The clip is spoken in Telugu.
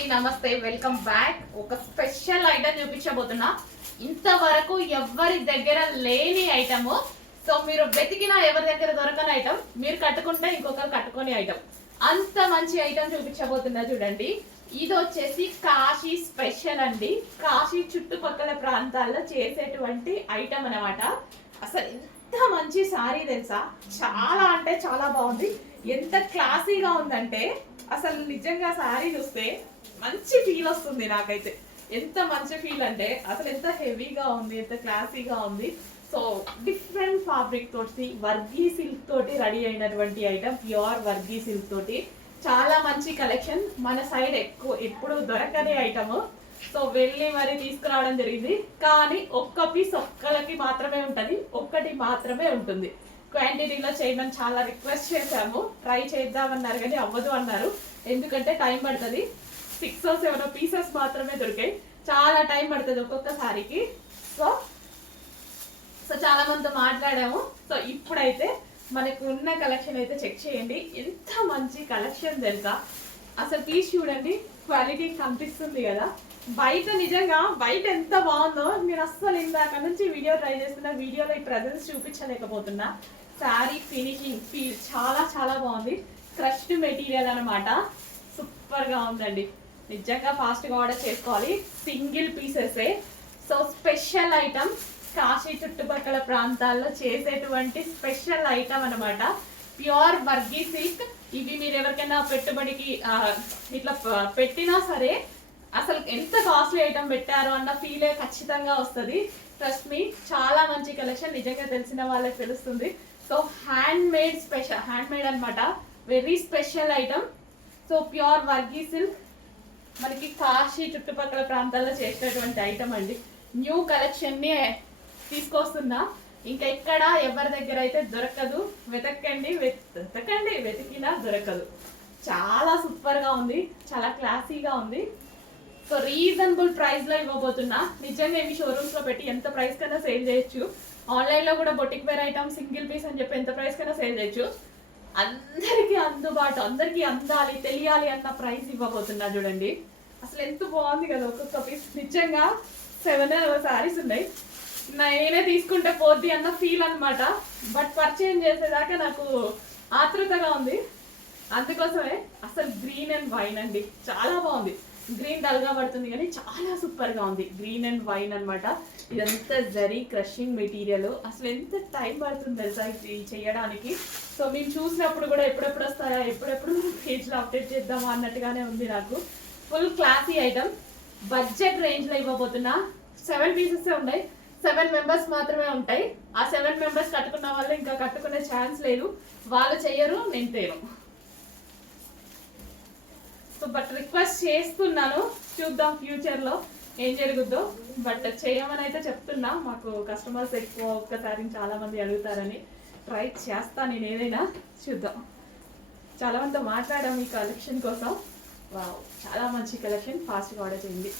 అండి, నమస్తే, వెల్కమ్ బ్యాక్. ఒక స్పెషల్ ఐటమ్ చూపించబోతున్నా. ఇంతవరకు ఎవరి దగ్గర లేని ఐటమ్. సో మీరు వెతికినా ఎవరి దగ్గర దొరకని ఐటమ్, మీరు కట్టుకుంటే ఇంకొకరు కట్టుకొని ఐటమ్. అంత మంచి ఐటమ్ చూపించబోతున్నా. చూడండి, ఇది వచ్చేసి కాశీ స్పెషల్ అండి. కాశీ చుట్టుపక్కల ప్రాంతాల్లో చేసేటువంటి ఐటమ్ అనమాట. అసలు ఎంత మంచి సారీ తెలుసా, చాలా అంటే చాలా బాగుంది. ఎంత క్లాసీగా ఉందంటే అసలు నిజంగా సారీ చూస్తే మంచి ఫీల్ వస్తుంది నాకైతే. ఎంత మంచి ఫీల్ అంటే అసలు ఎంత హెవీగా ఉంది, ఎంత క్లాసీగా ఉంది. సో డిఫరెంట్ ఫ్యాబ్రిక్ తోటి, వర్గీ సిల్క్ తోటి రెడీ అయినటువంటి ఐటమ్, ప్యూర్ వర్గీ సిల్క్ తోటి చాలా మంచి కలెక్షన్. మన సైడ్ ఎప్పుడు దొరకని ఐటమ్. సో వెళ్ళి మరి తీసుకురావడం జరిగింది. కానీ ఒక్క పీస్ ఒక్కలకి మాత్రమే ఉంటుంది, ఒక్కటి మాత్రమే ఉంటుంది. క్వాంటిటీలో చేయమని చాలా రిక్వెస్ట్ చేశాము. ట్రై చేద్దామన్నారు కానీ అవ్వదు అన్నారు. ఎందుకంటే టైం పడుతుంది. 6 or 7 పీసెస్ మాత్రమే దొరికాయి. చాలా టైం పడుతుంది ఒక్కొక్క సారీకి. సో చాలా మందితో మాట్లాడాము. సో ఇప్పుడైతే మనకు ఉన్న కలెక్షన్ అయితే చెక్ చేయండి. ఎంత మంచి కలెక్షన్ తెలుసా. అసలు పీస్ చూడండి, క్వాలిటీ కనిపిస్తుంది కదా. బయట నిజంగా బయట ఎంత బాగుందో, నేను అస్సలు ఇందాక నుంచి వీడియో ట్రై చేస్తున్నా. వీడియోలో ఈ ప్రజెన్స్ చూపించలేకపోతున్నా. శారీ ఫినిషింగ్ ఫీల్ చాలా చాలా బాగుంది. క్రష్డ్ మెటీరియల్ అనమాట. సూపర్గా ఉందండి. నిజంగా ఫాస్ట్గా ఆర్డర్ చేసుకోవాలి. సింగిల్ పీసెసే. సో స్పెషల్ ఐటమ్, కాశీ చుట్టుపక్కల ప్రాంతాల్లో చేసేటువంటి స్పెషల్ ఐటమ్ అనమాట. ప్యూర్ వర్గీ సిల్క్. ఇవి మీరు ఎవరికైనా పెట్టుబడికి ఇట్లా పెట్టినా సరే అసలు ఎంత కాస్ట్లీ ఐటమ్ పెట్టారో అన్న ఫీలే ఖచ్చితంగా వస్తుంది. ట్రస్ట్ మీ, చాలా మంచి కలెక్షన్. నిజంగా తెలిసిన వాళ్ళకి తెలుస్తుంది. So handmade special, handmade అనమాట. Very special item. So pure వర్గీ సిల్క్ మనకి కాశీ చుట్టుపక్కల ప్రాంతాల్లో చేసేటువంటి ఐటమ్ అండి. న్యూ కలెక్షన్ని తీసుకొస్తున్నా. ఇంకా ఎక్కడ ఎవరి దగ్గర అయితే దొరకదు. వెతకండి, వెతికినా దొరకదు. చాలా సూపర్గా ఉంది, చాలా క్లాసీగా ఉంది. సో రీజనబుల్ ప్రైస్లో ఇవ్వబోతున్నా. నిజంగా ఇవి షోరూమ్స్లో పెట్టి ఎంత ప్రైస్ కన్నా సేల్ చేయొచ్చు. ఆన్లైన్లో కూడా boutique wear item single piece అని చెప్పి ఎంత ప్రైస్ కన్నా సేల్ చేయొచ్చు. అందరికీ అందుబాటు, అందరికీ అందాలి, తెలియాలి అన్న ప్రైస్ ఇవ్వబోతున్నా. చూడండి అసలు ఎంత బాగుంది కదా ఒక్కొక్క పీస్. నిజంగా 7 సారీస్ ఉన్నాయి. నేనే తీసుకుంటే పోద్ది అన్న ఫీల్ అనమాట. బట్ పర్చేజ్ చేసేదాకా నాకు ఆతృతగా ఉంది. అందుకోసమే అసలు గ్రీన్ అండ్ వైన్ అండి, చాలా బాగుంది. గ్రీన్ డల్గా పడుతుంది కానీ చాలా సూపర్గా ఉంది. గ్రీన్ అండ్ వైన్ అనమాట. ఇదంతా జరీ క్రషింగ్ మెటీరియల్. అసలు ఎంత టైం పడుతుంది తెలుసా ఇది చేయడానికి. సో మేము చూసినప్పుడు కూడా ఎప్పుడెప్పుడు వస్తాయా, ఎప్పుడెప్పుడు పేజ్లో అప్డేట్ చేద్దామా అన్నట్టుగానే ఉంది నాకు. Full classy item. బడ్జెట్ రేంజ్లో ఇవ్వబోతున్నా. 7 పీసెస్ ఉన్నాయి. 7 మెంబర్స్ మాత్రమే ఉంటాయి. ఆ 7 మెంబర్స్ కట్టుకున్న వాళ్ళు ఇంకా కట్టుకునే ఛాన్స్ లేదు. వాళ్ళు చెయ్యరు, నేను తేను. సో బట్ రిక్వెస్ట్ చేస్తున్నాను, చూద్దాం ఫ్యూచర్లో ఏం జరుగుద్దో. బట్ చేయమని అయితే చెప్తున్నా. మాకు కస్టమర్స్ ఎక్కువ, ఒక్కసారి చాలా మంది అడుగుతారని ట్రై చేస్తా నేను ఏదైనా. చూద్దాం. చాలా మందితో మాట్లాడాము ఈ కలెక్షన్ కోసం. వావ్, చాలా మంచి కలెక్షన్. ఫాస్ట్గా ఆర్డర్ చేయండి.